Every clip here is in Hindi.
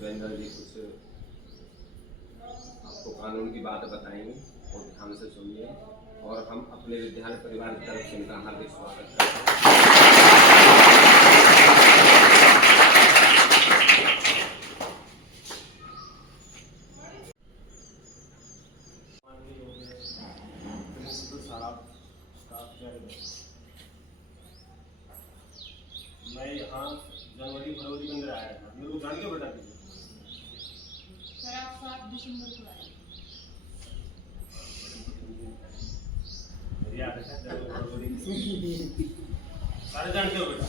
सुरेंद्र जी कुछ आपको कानून की बात बताएंगे और ध्यान से सुनिए और हम अपने विद्यालय परिवार की तरफ से इनका हार्दिक स्वागत करते हैं। मैं यहाँ जनवरी फरवरी के अंदर आया था, मेरे को जान के बता दीजिए सर। आप 7 दिसंबर को आए। याद है सर, जनवरी फरवरी सारे जानते हो बेटा।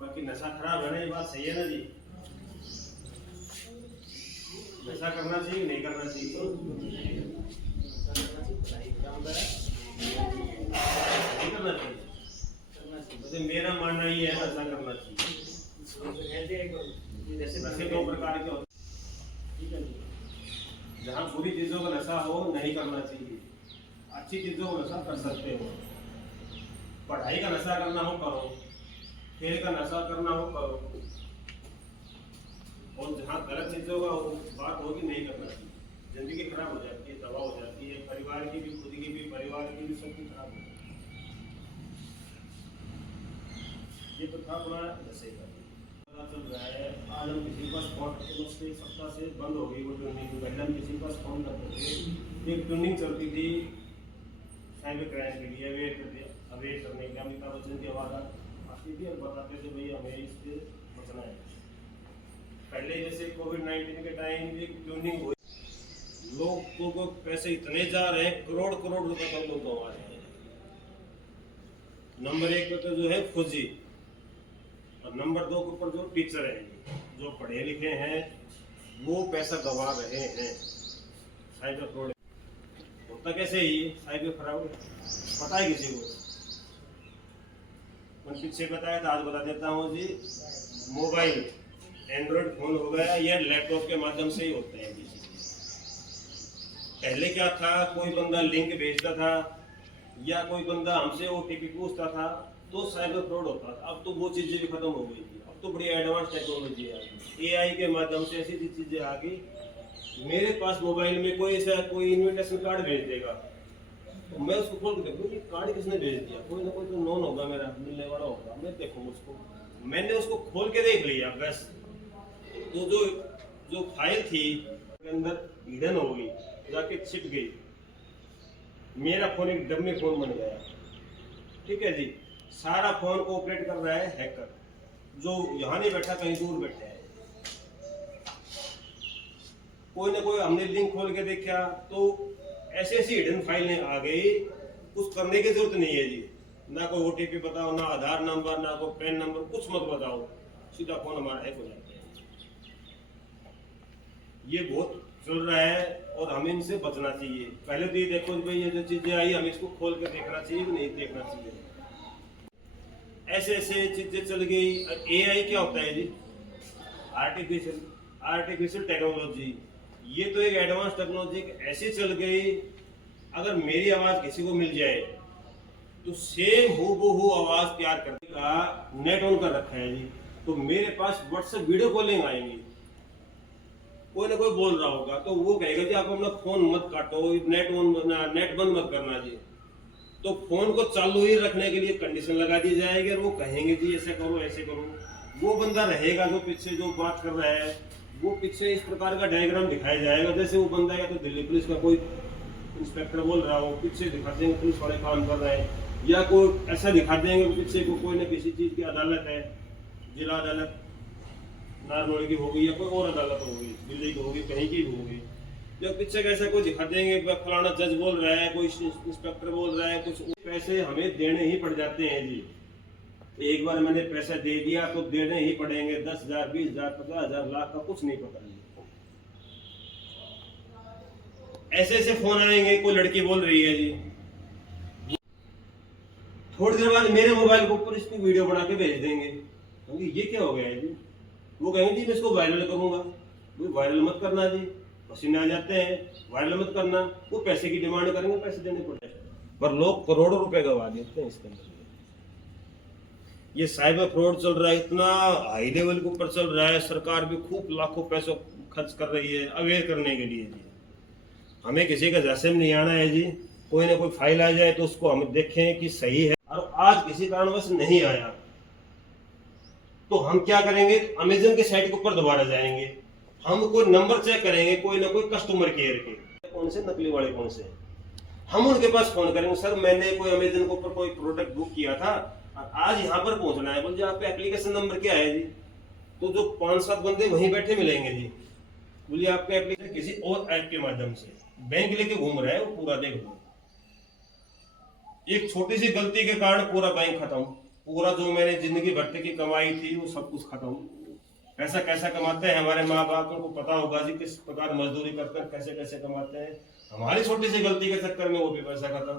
बाकी नशा खराब है ना, ये बात सही है ना जी। नशा करना चाहिए नहीं करना चाहिए? नहीं करना चाहिए। वैसे मेरा मानना ये है नशा करना चाहिए। नशे दो प्रकार के होते हैं, जहाँ बुरी चीजों का नशा हो नहीं करना चाहिए, अच्छी चीजों का नशा कर सकते हो। पढ़ाई का नशा करना हो करो, खेल का नशा करना हो करो, और जहाँ गलत चीजों का बात होगी नहीं करना चाहिए। जिंदगी खराब हो जाती है, तबाह हो जाती है, परिवार की भी, खुद की भी, परिवार की भी, सबकी खराब हो जाती है। ये तो था अपना नशे का। पता चल रहा है आज हम किसी के पास फोन करते, उससे एक सप्ताह से बंद हो गई वो ट्यूनिंग। पहले हम किसी के पास फोन करते थे, एक ट्यूनिंग चलती थी साइबर क्राइम के लिए अवेयर करने के। अमिताभ बच्चन की आवाज़ आती थी और बताते थे भाई हमें इससे बचना है। पहले जैसे कोविड-19 के टाइम भी ट्यूनिंग हुई, लोगों को पैसे इतने जा रहे हैं, करोड़ करोड़ रुपए का लोग गंवा रहे हैं। नंबर 1 पे तो जो है फौजी, और नंबर 2 के ऊपर जो टीचर हैं, जो पढ़े लिखे हैं, वो पैसा गंवा रहे हैं। साइबर फ्रॉड होता कैसे ही साइबर फ्रॉड पता है किसी को? मैं पीछे बताया था, आज बता देता हूँ जी। मोबाइल एंड्रॉइड फोन हो गया या लैपटॉप के माध्यम से ही होते हैं। पहले क्या था, कोई बंदा लिंक भेजता था या कोई बंदा हमसे ओटीपी पूछता था तो साइबर फ्रॉड होता था। अब तो वो चीजें भी खत्म हो गई थी। अब तो बड़ी एडवांस टेक्नोलॉजी आ गई, एआई के माध्यम से ऐसी चीजें आ गई। मेरे पास मोबाइल में कोई ऐसा कोई इन्विटेशन कार्ड भेज देगा तो मैं उसको खोल के देखूँ, ये कार्ड किसने भेज दिया? कोई ना कोई तो नोन होगा, मेरा मिलने वाला होगा। मैं देखूँ उसको, मैंने उसको खोल के देख लिया, बस तो जो फाइल थी के अंदर हिडन हो गई, जाके छिप गई। मेरा फोन एक डमी फोन बन गया। ठीक है जी, सारा फोन को ऑपरेट कर रहा है हैकर, जो यहाँ नहीं बैठा, कहीं दूर बैठा है। कोई ना कोई हमने लिंक खोल के देखा तो ऐसी ऐसी हिडन फाइलें आ गई, कुछ करने की जरूरत नहीं है जी। ना कोई ओटीपी बताओ, ना आधार नंबर, ना कोई पैन नंबर, कुछ मत बताओ, सीधा फोन हमारा हैक हो जाता है। ये बहुत चल रहा है और हमें इनसे बचना चाहिए। पहले तो ये देखो भाई, ये जो चीजें आई हमें इसको खोल कर देखना चाहिए कि नहीं देखना चाहिए। ऐसे ऐसे चीजें चल गई। एआई क्या होता है जी? Artificial technology. ये तो एक एडवांस टेक्नोलॉजी ऐसी चल गई, अगर मेरी आवाज किसी को मिल जाए तो सेम हूबहू आवाज तैयार करने का नेट ऑन कर रखा है जी। तो मेरे पास व्हाट्सएप वीडियो कॉलिंग आएंगी, कोई ना कोई बोल रहा होगा तो वो कहेगा जी आप अपना फोन मत काटो, नेट बंद मत करना जी। तो फोन को चालू ही रखने के लिए कंडीशन लगा दी जाएगी और वो कहेंगे जी ऐसे करो ऐसे करो। वो बंदा रहेगा जो पीछे जो बात कर रहा है, वो पीछे इस प्रकार का डायग्राम दिखाया जाएगा। जैसे वो बंदा या तो दिल्ली पुलिस का कोई इंस्पेक्टर बोल रहा हो, पीछे दिखा देंगे पुलिस वाले काम कर रहे हैं, या कोई ऐसा दिखा देंगे पीछे को कोई ना किसी चीज की अदालत है, जिला अदालत नारनौल की होगी या कोई और अदालत होगी, दिल्ली की होगी, कहीं की भी होगी। जब पीछे कैसा कोई दिखा देंगे, फलाना जज बोल रहा है, कोई इंस्पेक्टर बोल रहा है कुछ, पैसे हमें देने ही पड़ जाते हैं जी। एक बार मैंने पैसा दे दिया तो देने ही पड़ेंगे, 10,000, 20,000, 50,000, लाख का कुछ नहीं पता नहीं। ऐसे ऐसे फोन आएंगे, कोई लड़की बोल रही है जी, थोड़ी देर बाद मेरे मोबाइल के ऊपर इसकी वीडियो बना के भेज देंगे। ये क्या हो गया है जी? वो कहेंगे जी मैं इसको वायरल करूंगा। वायरल मत करना जी, पसीने आ जाते हैं, वायरल मत करना। वो पैसे की डिमांड करेंगे, पैसे देने पड़ते हैं, पर लोग करोड़ों रुपए गवा देते हैं इसके अंदर। ये साइबर फ्रॉड चल रहा है, इतना हाई लेवल के ऊपर चल रहा है। सरकार भी खूब लाखों पैसों खर्च कर रही है अवेयर करने के लिए जी। हमें किसी का जैसे में नहीं आना है जी। कोई ना कोई फाइल आ जाए तो उसको हम देखें कि सही है, और आज किसी कारणवश नहीं आया तो हम क्या करेंगे, अमेजन के साइट के ऊपर दोबारा जाएंगे, हम कोई नंबर चेक करेंगे, कोई ना कोई कस्टमर केयर के, कौन से नकली वाले कौन से, हम उनके पास फोन करेंगे, सर मैंने कोई अमेजन के ऊपर कोई प्रोडक्ट बुक किया था और आज यहाँ पर पहुंचना है, बोलिए आपका एप्लीकेशन नंबर क्या है जी। तो जो 5-7 बंदे वहीं बैठे मिलेंगे जी, बोलिए आपका एप्लीकेशन किसी और ऐप के माध्यम से बैंक लेके घूम रहा है, वो पूरा देख लो। एक छोटी सी गलती के कारण पूरा बैंक खत्म, पूरा जो मैंने जिंदगी भर की कमाई थी वो सब कुछ खत्म। पैसा कैसा कमाते हैं हमारे माँ बाप को पता होगा जी, किस प्रकार मजदूरी करते हैं, कैसे कैसे कमाते हैं। हमारी छोटी सी गलती के चक्कर में वो भी पैसा खत्म।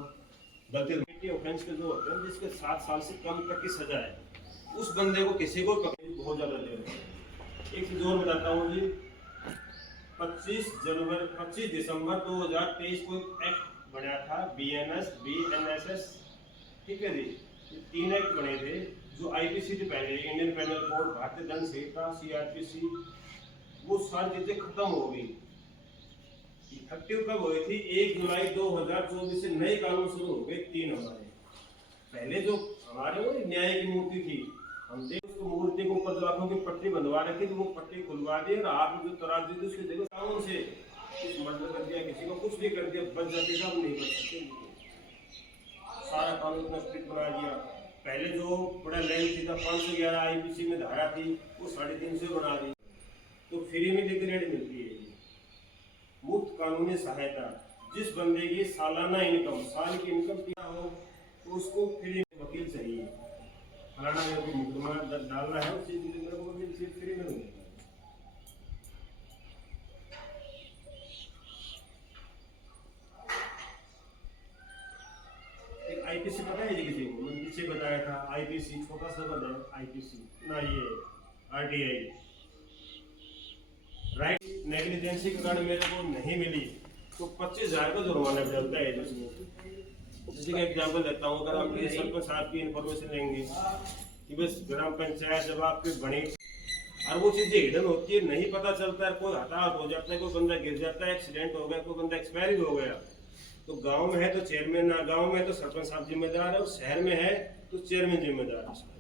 गलती ऑफेंस के जो होते हैं जिसके 7 साल से कम तक की सजा है, उस बंदे को किसी को बहुत ज्यादा दे रहे हैं। एक चीज और बताता हूँ जी, 25 दिसंबर 2023 को एक्ट बनाया था, BNSS, ठीक है जी। 3 एक्ट बने थे जो आईपीसी से पहले, इंडियन पेनल कोड, भारतीय दंड संहिता, CRPC, वो सारी चीजें खत्म हो गई। इफेक्टिव कब हुई थी? 1 जुलाई 2024 से नए कानून शुरू हो गए 3 हमारे। पहले जो हमारे वो न्याय की मूर्ति थी, हमने उसको मूर्ति के ऊपर जो आंखों की पट्टी बंधवा रखी थी, वो पट्टी खुलवा दी और आप जो तराजू थी उसकी जगह कानून से कुछ मर्डर कर दिया, किसी को कुछ भी कर दिया, बच जाते हम नहीं कर सकते। सारा कानून इतना स्ट्रिक्ट बना दिया। पहले जो बड़ा लेंथ थी, 511 आईपीसी में धारा थी, वो 350 बना दी। तो फ्री में डिग्रेड मिलती है मुफ्त कानूनी सहायता। जिस बंदे की सालाना इनकम, साल की इनकम क्या हो, तो उसको फ्री में वकील चाहिए। फलाना मेरे को मुकदमा डालना है, उस चीज के लिए मेरे को वकील सीट फ्री में मिलेगा। आईपीसी पता है जी किसी को? मैंने पीछे बताया था, आईपीसी छोटा सा पद है, आईपीसी ना, ये RTI, राइट नेग्लिजेंसी के कारण मेरे को नहीं मिली तो 25,000 का जुर्माना डलता है जिसमें। इसी का एग्जाम्पल देता हूँ, अगर आप सरपंच साहब की इन्फॉर्मेशन लेंगे कि बस ग्राम पंचायत जब आपके बने और वो चीजें हिडन होती है, नहीं पता चलता है, कोई हताहत हो जाता है, कोई बंदा गिर जाता है, एक्सीडेंट हो गया, कोई बंदा एक्सपायर हो गया, तो गांव में है तो चेयरमैन, ना गांव में है तो सरपंच साहब जिम्मेदार है, और शहर में है तो चेयरमैन जिम्मेदार है।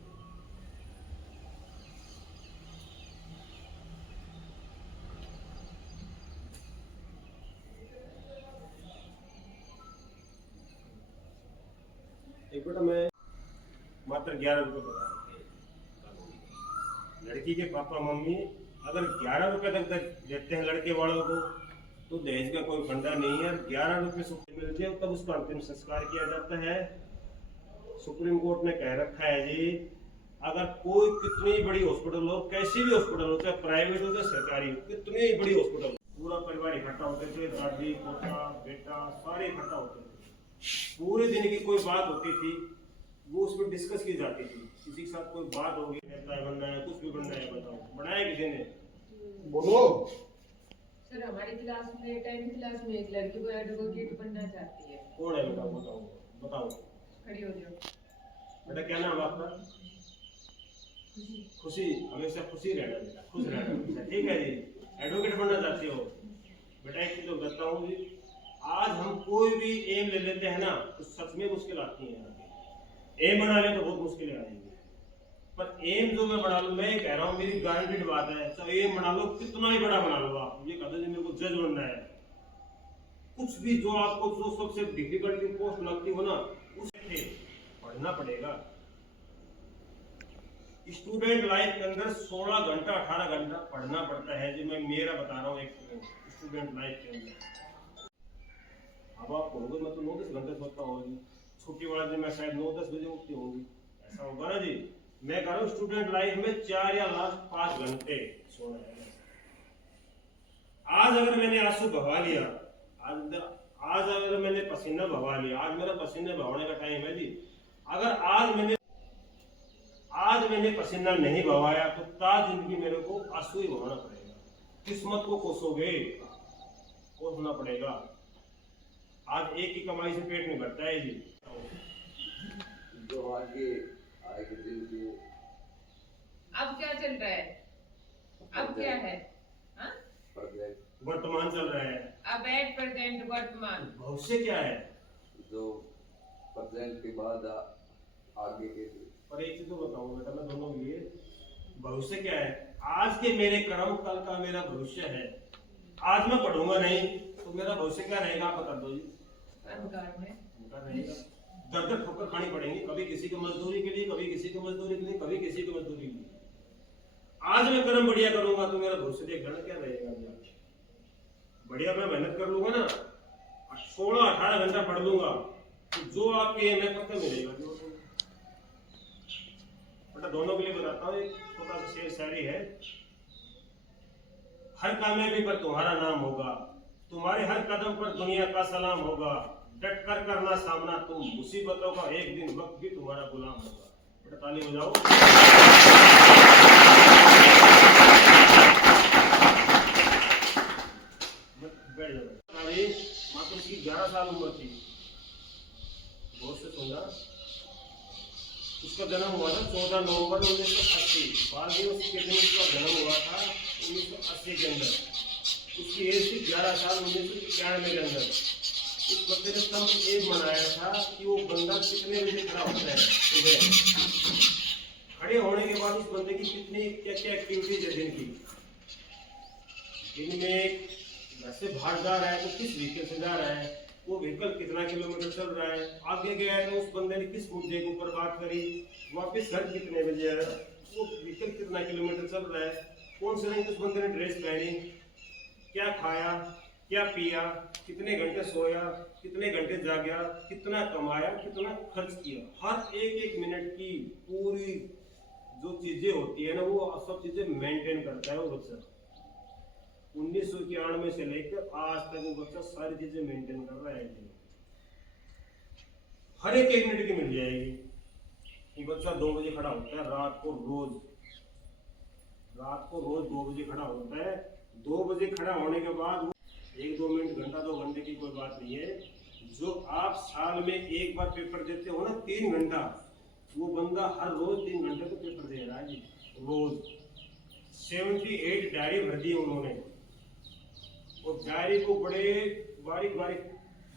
एक बेटा मैं मात्र 11 रुपए बता रहा हूँ। लड़की के पापा मम्मी अगर 11 रुपए तक देते हैं लड़के वालों को, तो दहेज का कोई फंडा नहीं है। 11 रुपए सुप्रीम मिलते हैं तब उसका अंतिम संस्कार किया जाता है। सुप्रीम कोर्ट ने कह रखा है जी, अगर कोई कितनी बड़ी हॉस्पिटल हो, कैसी भी हॉस्पिटल हो, चाहे प्राइवेट हो चाहे सरकारी हो, कितनी बड़ी हॉस्पिटल, पूरा परिवार इकट्ठा होते थे, दादी पोता बेटा सारे इकट्ठा होते थे। पूरे दिन की कोई बात होती थी वो उसमें डिस्कस की जाती थी। किसी के साथ कोई बात होगी, नेता बनना है, कुछ भी बनना है, बताओ बनाया किसी ने? बोलो सर, हमारी क्लास में 10th क्लास में एक लड़की को एडवोकेट बनना चाहती है। कौन है? बताओ बताओ बताओ, खड़ी हो जाओ। बेटा क्या नाम आपका? खुशी। हमेशा खुशी रहना बेटा, खुश रहना, ठीक है जी। एडवोकेट बनना चाहते हो बेटा? एक चीज बताता हूँ जी, आज हम कोई भी एम ले लेते हैं ना तो सच में मुश्किल आती है। एम बना ले तो बहुत मुश्किलें आएंगी, पर एम जो मैं बना लूँ, मैं कह रहा हूँ मेरी गारंटीड बात है, चाहे एम बना लो कितना ही बड़ा बना लो, आप ये कहते मेरे को जज बनना है, कुछ भी जो आपको जो सबसे डिफिकल्ट पोस्ट लगती हो ना, उसे पढ़ना पड़ेगा। स्टूडेंट लाइफ के अंदर 16 घंटा 18 घंटा पढ़ना पड़ता है जी। मैं मेरा बता रहा हूँ, एक स्टूडेंट लाइफ के अंदर। अब आप कहोगे मैं तो 9-10 घंटे सोता हूँ, छुट्टी वाला दिन मैं शायद 9-10 बजे उठती होंगी, ऐसा होगा ना जी। मैं कह रहा हूँ स्टूडेंट लाइफ में 4 या लास्ट 5 घंटे सोना है। आज अगर मैंने आंसू बहा लिया, आज अगर मैंने पसीना बहा लिया, आज मेरा पसीने बहाने का टाइम है जी। अगर आज मैंने पसीना नहीं बहाया तो ताज जिंदगी मेरे को आंसू ही बहाना पड़ेगा। किस्मत को कोसोगे, वो होना पड़ेगा। आज एक की कमाई से पेट नहीं भरता है जी। जो आगे आए के दिन की अब क्या चल रहा है? अब क्या है? हाँ? प्रेजेंट वर्तमान चल रहा है। अब एट प्रेजेंट वर्तमान। भविष्य क्या है? जो प्रेजेंट के बाद आगे के लिए। और एक चीज तो बताऊं बेटा मैं दोनों के लिए, भविष्य क्या है? आज के मेरे कर्म कल का मेरा भविष्य है। आज मैं पढ़ूंगा नहीं तो मेरा भविष्य क्या रहेगा आप बता दो जी। अंधकार में उनका रहेगा, दर दर ठोकर खानी पड़ेगी, कभी किसी की मजदूरी के लिए, कभी किसी की मजदूरी के लिए, कभी किसी की मजदूरी के लिए। आज मैं कर्म बढ़िया करूंगा तो मेरा भविष्य देख लेना क्या रहेगा। बढ़िया मैं मेहनत कर लूंगा ना, 16-18 घंटा पढ़ लूंगा तो जो आपके मैं पक्का मिलेगा। बेटा दोनों के लिए बताता हूँ, एक छोटा सा शेर शायरी है। हर कामयाबी पर तुम्हारा नाम होगा, तुम्हारे हर कदम पर दुनिया का सलाम होगा। डट कर करना सामना तुम, मुसीबतों का एक दिन वक्त भी तुम्हारा गुलाम होगा। बेटा ताली बजाओ। बैठ जाओ। अरे मात्र उसकी 11 साल उम्र थी, बहुत से सुना। उसका जन्म हुआ था 14 नवंबर 1980। बाल दिवस के दिन उसका जन्म हुआ था 1980 के अंदर। उसकी एज थी 11 साल 1991 के अंदर। उस बंदे ने तब एक मनाया था कि वो बंदा कितने बजे खड़ा होता है सुबह। खड़े होने के बाद उस बंदे की कितनी क्या क्या एक्टिविटीज है दिन की। दिन में घर से बाहर जा रहा है तो किस व्हीकल से जा रहा है, वो व्हीकल कितना किलोमीटर चल रहा है, आगे गया है तो उस बंदे ने किस मुद्दे के ऊपर बात करी, वापस घर कितने बजे आया, वो व्हीकल कितना किलोमीटर चल रहा है, कौन से रंग उस बंदे ने ड्रेस पहनी, क्या खाया, क्या पिया, कितने घंटे सोया, कितने घंटे जागया, कितना कमाया, कितना खर्च किया। हर एक मिनट की पूरी जो चीजें होती है ना वो सब चीजें मेंटेन करता है वो बच्चा। 1991 से लेकर आज तक वो बच्चा सारी चीजें मेंटेन कर रहा है। हर एक मिनट की मिल जाएगी। ये बच्चा 2 बजे खड़ा होता है रात को रोज 2 बजे खड़ा होता है। 2 बजे खड़ा होने के बाद 1-2 मिनट घंटा 2 घंटे की कोई बात नहीं है। जो आप साल में एक बार पेपर देते हो ना 3 घंटा, वो बंदा हर रोज 3 घंटे तो पेपर दे रहा है जी रोज। 78 डायरी भर दी उन्होंने और डायरी को बड़े बारीक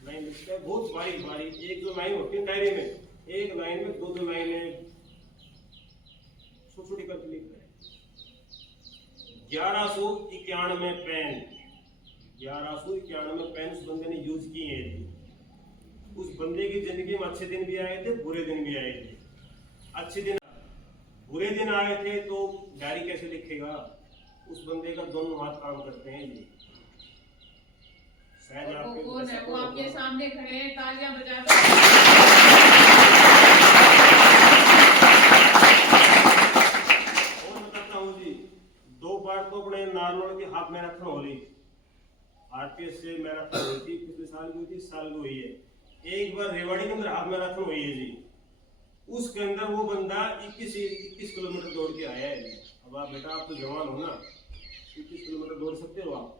लाइन लिखता है, बहुत बारीक। एक जो लाइन होती है डायरी में, एक लाइन में 2-2 लाइनें छोटी छोटी करके लिख रहे हैं। 1191 पेन 1191 पेन उस बंदे ने यूज किए हैं। उस बंदे की जिंदगी में अच्छे दिन भी आए थे, बुरे दिन भी आए थे। अच्छे दिन बुरे दिन आए थे तो डायरी कैसे लिखेगा? उस बंदे का दोनों हाथ काम करते हैं जी। शायद आपके कौन है वो आपके सामने खड़े हैं, तालियां बजा दो। और बताता हूँ जी, 2 बार तो अपने नारनौल की हाफ मैराथन हो रही, आरपीएस से मैराथन हुई थी, पिछले साल की हुई थी, इस साल की हुई है। एक बार रेवाड़ी के अंदर हाफ मैराथन हुई है जी। उसके अंदर वो बंदा 21 किलोमीटर दौड़ के आया है। अब आप बेटा आप तो जवान हो ना, 21 किलोमीटर दौड़ सकते हो आप?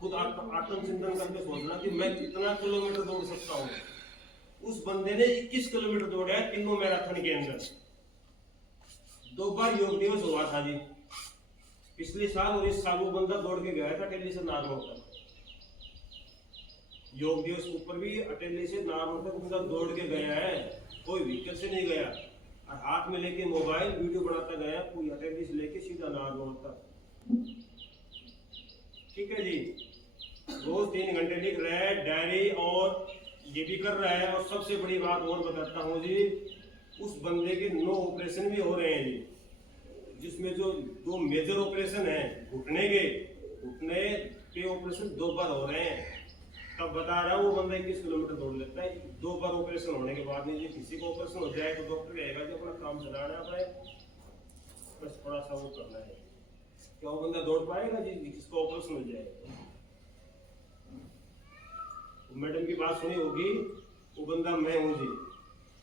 खुद आत्मचिंतन करके सोचना कि मैं कितना किलोमीटर दौड़ सकता हूँ। उस बंदे ने 21 किलोमीटर दौड़ा है तीनों मैराथन के अंदर। 2 बार योग दिवस हुआ था जी, पिछले साल और इस साल। वो बंदा दौड़ के गया था अटेली से नारनौल तक। योग दिवस ऊपर भी अटेली से नारनौल तक बंदा दौड़ के गया है, कोई व्हीकल से नहीं गया। और हाथ में लेके मोबाइल वीडियो बनाता गया, कोई अटेली से लेके सीधा नारनौल तक। ठीक है जी, रोज 3 घंटे लिख रहा है डायरी और ये भी कर रहा है। और सबसे बड़ी बात और बताता हूँ जी, उस बंदे के 9 ऑपरेशन भी हो रहे हैं जी, जिसमें जो 2 मेजर ऑपरेशन है घुटने के ऑपरेशन 2 बार हो रहे हैं। तब बता रहा हूँ वो बंदा 21 किलोमीटर दौड़ लेता है 2 बार ऑपरेशन होने के बाद। नहीं जी, किसी को ऑपरेशन हो जाए तो डॉक्टर कहेगा कि अपना काम चलाना है अपने, बस थोड़ा सा वो करना है। क्या वो बंदा दौड़ पाएगा जी जिसको ऑपरेशन हो जाए? मैडम की बात सुनी होगी, वो बंदा मैं हूँ जी।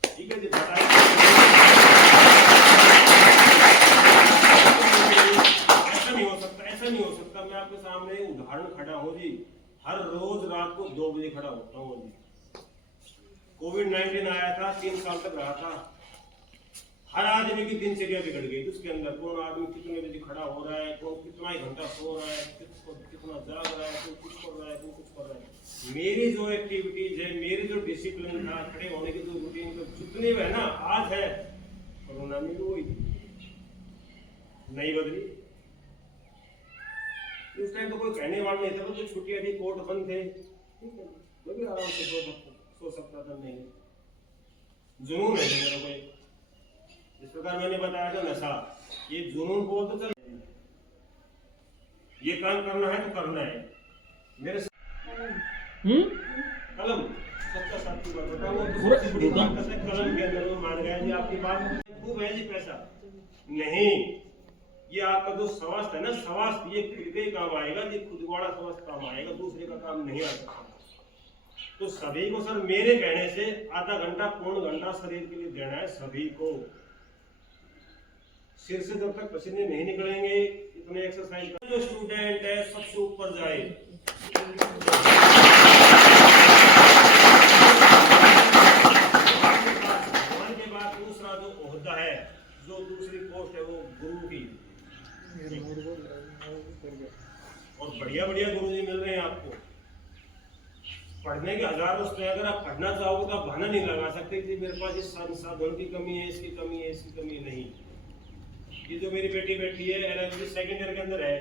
ठीक है जी, बताइए ऐसा नहीं हो सकता। मैं आपके सामने उदाहरण खड़ा हूँ जी। हर रोज रात को 2 बजे खड़ा होता हूँ जी। कोविड-19 आया था, 3 साल तक रहा था। हर आदमी की दिनचर्या बिगड़ गई उसके अंदर। कौन आदमी कितने बजे खड़ा हो रहा है, कौन कितना ही घंटा सो रहा है, कितना जाग रहा है, कोई कुछ कर रहा है, कोई कुछ कर रहा है। मेरी जो एक्टिविटीज है, मेरी जो डिसिप्लिन था, खड़े होने की जो रूटीन जितनी है ना आज है, कोरोना में वो नहीं बदली। उस टाइम तो कोई कहने वाला नहीं था, तो छुट्टियां थी, कोर्ट बंद थे, ठीक है, मैं भी आराम से सो सकता था। नहीं, जुनून है मेरा कोई, इस प्रकार मैंने बताया था नशा, ये जुनून बोल तो चल, ये काम करना है तो करना है। मेरे कलम सबका साथी बता, वो तो सबसे बड़ी ताकत है कलम के अंदर। वो मान गया जी, आपकी बात खूब है जी। पैसा नहीं, ये आपका जो स्वास्थ्य है ना, स्वास्थ्य ये खुद के काम आएगा जी, खुद वाला स्वास्थ्य काम आएगा, दूसरे का काम नहीं आ सकता। तो सभी को सर मेरे कहने से आधा घंटा पौन घंटा शरीर के लिए देना है सभी को। सिर से जब तक पसीने नहीं निकलेंगे, इतने एक्सरसाइज जो स्टूडेंट है सबसे ऊपर जाए। भगवान के बाद दूसरा जो ओहदा है, जो दूसरी पोस्ट है, वो गुरु की। और बढ़िया बढ़िया गुरु जी मिल रहे हैं आपको। पढ़ने के हजारों से, अगर आप पढ़ना चाहोगे तो आप बहाना नहीं लगा सकते कि मेरे पास इस साधन की कमी है, इसकी कमी है, इसकी कमी नहीं। ये जो मेरी बेटी बैठी है, LLB सेकेंड ईयर के अंदर है,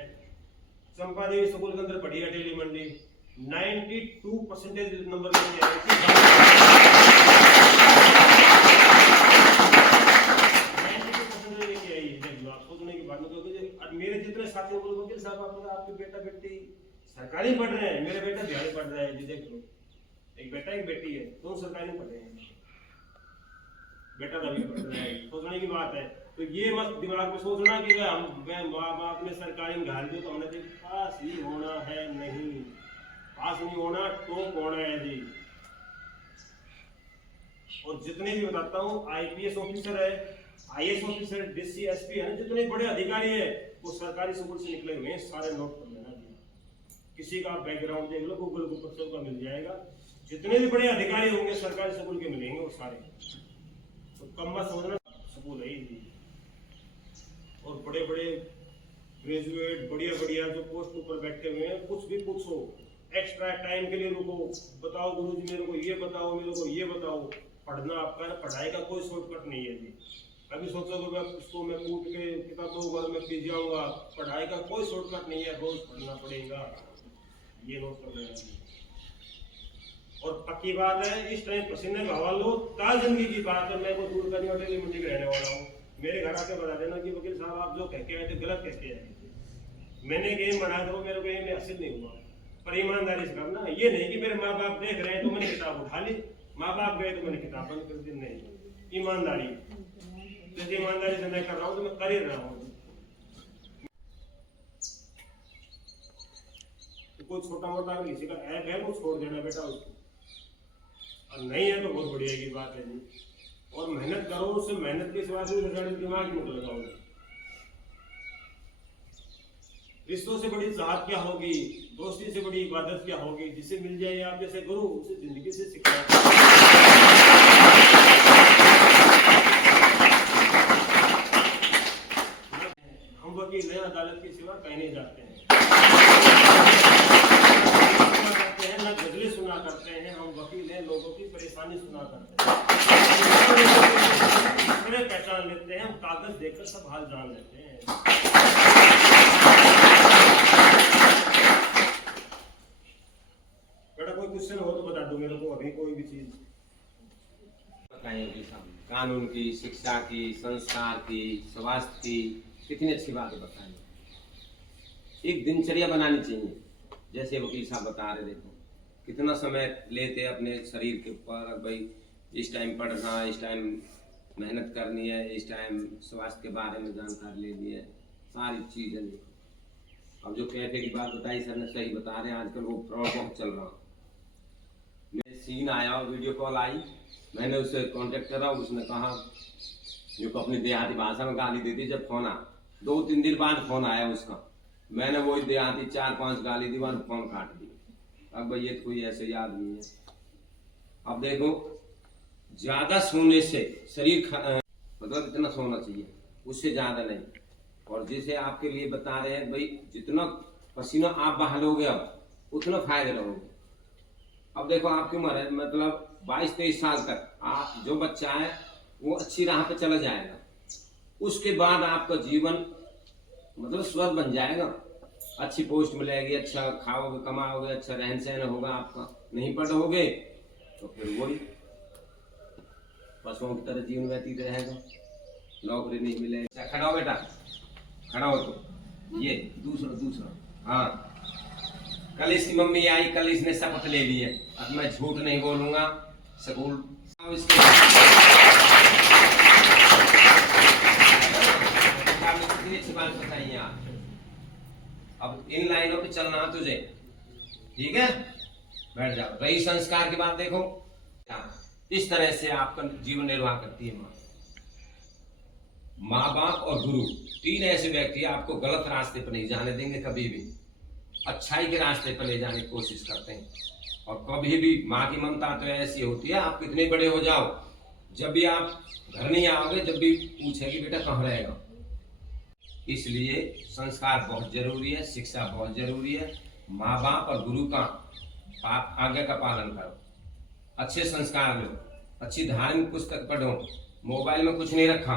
चंपा देवी स्कूल के अंदर पढ़ी है, डेली मंडी, 92% नंबर लेके आई थी। 92% लेके आई है। आप सोचने की बात नहीं, क्योंकि मेरे जितने साथियों को वकील साहब आपके बेटा बेटी सरकारी पढ़ रहे हैं, मेरा बेटा बिहारी पढ़ रहा है जी। देख लो, एक बेटा एक बेटी है, दोनों सरकारी पढ़ रहे हैं, बेटा तभी पढ़ रहा है। सोचने की बात है। तो ये मत दिमाग में सोचना कि मैं माँ बाप ने सरकारी में घाल दिया तो हमने पास ही होना है, नहीं पास नहीं होना, टॉप होना है जी। और जितने भी बताता हूँ, IPS ऑफिसर है, IAS ऑफिसर, DC SP है, जितने बड़े अधिकारी है वो सरकारी स्कूल से निकले हुए हैं, सारे नोट कर लेना जी। किसी का बैकग्राउंड देख लो, गूगल को पर सबका मिल जाएगा। जितने भी बड़े अधिकारी होंगे सरकारी स्कूल के मिलेंगे वो सारे। तो कम मत समझना, स्कूल है ही। और बड़े बड़े ग्रेजुएट, बढ़िया बढ़िया जो पोस्ट ऊपर बैठे हुए हैं, कुछ भी पूछो, एक्स्ट्रा टाइम के लिए रुको, बताओ गुरुजी मेरे को ये बताओ, मेरे को ये बताओ। पढ़ना आपका, पढ़ाई का कोई शॉर्टकट नहीं है जी। अभी सोचोगे मैं इसको मैं कूट के किताबों पर मैं पी जाऊंगा, पढ़ाई का कोई शॉर्टकट नहीं है, रोज पढ़ना पड़ेगा, ये नोट कर लेना। और पक्की बात है, इस टाइम पसीने बहा लो, ताज जिंदगी की बात है। मैं को दूर करनी होटल मंडी के रहने वाला हूँ। मेरे घर आके बता देना कि वकील साहब आप जो कह के आए थे गलत कह के आए थे। मैंने गेम बनाया था, मेरे को ये में हासिल नहीं हुआ। पर ईमानदारी से करना, ये नहीं कि मेरे माँ बाप देख रहे हैं तो मैंने किताब उठा ली, माँ बाप गए तो मैंने किताब बंद कर दी, नहीं। ईमानदारी, जैसे ईमानदारी से मैं कर रहा हूँ तो मैं कर ही रहा हूँ। तो कोई छोटा मोटा अगर किसी का ऐप है वो छोड़ देना बेटा उसको, और नहीं है तो बहुत बढ़िया की बात है जी। और मेहनत करो, उससे मेहनत के सिवा दिमाग मत लगाओ। रिश्तों से बड़ी चाहत क्या होगी, दोस्ती से बड़ी इबादत क्या होगी। जिसे मिल जाए आप जैसे गुरु, उसे जिंदगी से सिखाओ। हम वकील हैं, अदालत के सिवा कहीं नहीं जाते हैं, ना गजलें सुना करते हैं। हम वकील हैं, लोगों की परेशानी सुना करते हैं, पहचान लेते हैं, हम कागज देखकर सब हाल जान लेते हैं। बेटा कोई क्वेश्चन हो तो बता दो मेरे को, अभी कोई भी चीज बताएं। कानून की, शिक्षा की, संस्कार की, स्वास्थ्य की कितनी अच्छी बातें बताएं। एक दिनचर्या बनानी चाहिए, जैसे वकील साहब बता रहे, देखो कितना समय लेते अपने शरीर के ऊपर। भाई इस टाइम पढ़ना, इस टाइम मेहनत करनी है, इस टाइम स्वास्थ्य के बारे में जानकारी लेनी है, सारी चीज़ें। देखो अब जो कैफे की बात बताई सर ने, सही बता रहे हैं, आजकल वो फ्रॉड बहुत चल रहा। मेरे सीन आया, वीडियो कॉल आई, मैंने उससे कांटेक्ट करा, उसने कहा जो को अपनी देहाती भाषा में गाली दी थी। जब फोन आया 2-3 दिन बाद फोन आया उसका, मैंने वही देहाती 4-5 गाली दी, बाद फोन काट दी। अब ये तो कोई ऐसे याद नहीं है। अब देखो, ज्यादा सोने से शरीर मतलब इतना सोना चाहिए, उससे ज्यादा नहीं। और जैसे आपके लिए बता रहे हैं भाई, जितना पसीना आप बहालोगे अब उतना फायदे रहोगे। अब देखो आपकी उम्र है मतलब 22-23 साल तक, आप जो बच्चा है वो अच्छी राह पे चला जाएगा। उसके बाद आपका जीवन मतलब स्वर्ग बन जाएगा, अच्छी पोस्ट मिलेगी, अच्छा खाओगे कमाओगे, अच्छा रहन सहन होगा आपका। नहीं पढ़ोगे तो फिर वही पशुओं की तरह जीवन व्यतीत रहेगा, नौकरी नहीं मिलेगी। खड़ा हो बेटा, खड़ा हो तो ये दूसरा हाँ। कल इसकी मम्मी आई, कल इसने शपथ ले ली है, अब मैं झूठ नहीं बोलूंगा। स्कूल कितनी अच्छी बात बताइए आप। अब इन लाइनों पे चलना है तुझे, ठीक है? बैठ जाओ। रही संस्कार की बात, देखो इस तरह से आपका जीवन निर्वाह करती है माँ। माँ बाप और गुरु, तीन ऐसे व्यक्ति आपको गलत रास्ते पर नहीं जाने देंगे कभी भी, अच्छाई के रास्ते पर ले जाने की कोशिश करते हैं। और कभी भी माँ की ममता तो ऐसी होती है, आप कितने बड़े हो जाओ, जब भी आप घर नहीं आओगे, जब भी पूछेगी बेटा कहाँ रहेगा। इसलिए संस्कार बहुत जरूरी है, शिक्षा बहुत जरूरी है। माँ बाप और गुरु का आज्ञा का पालन करो, अच्छे संस्कार लो, अच्छी धार्मिक पुस्तक पढ़ो, मोबाइल में कुछ नहीं रखा,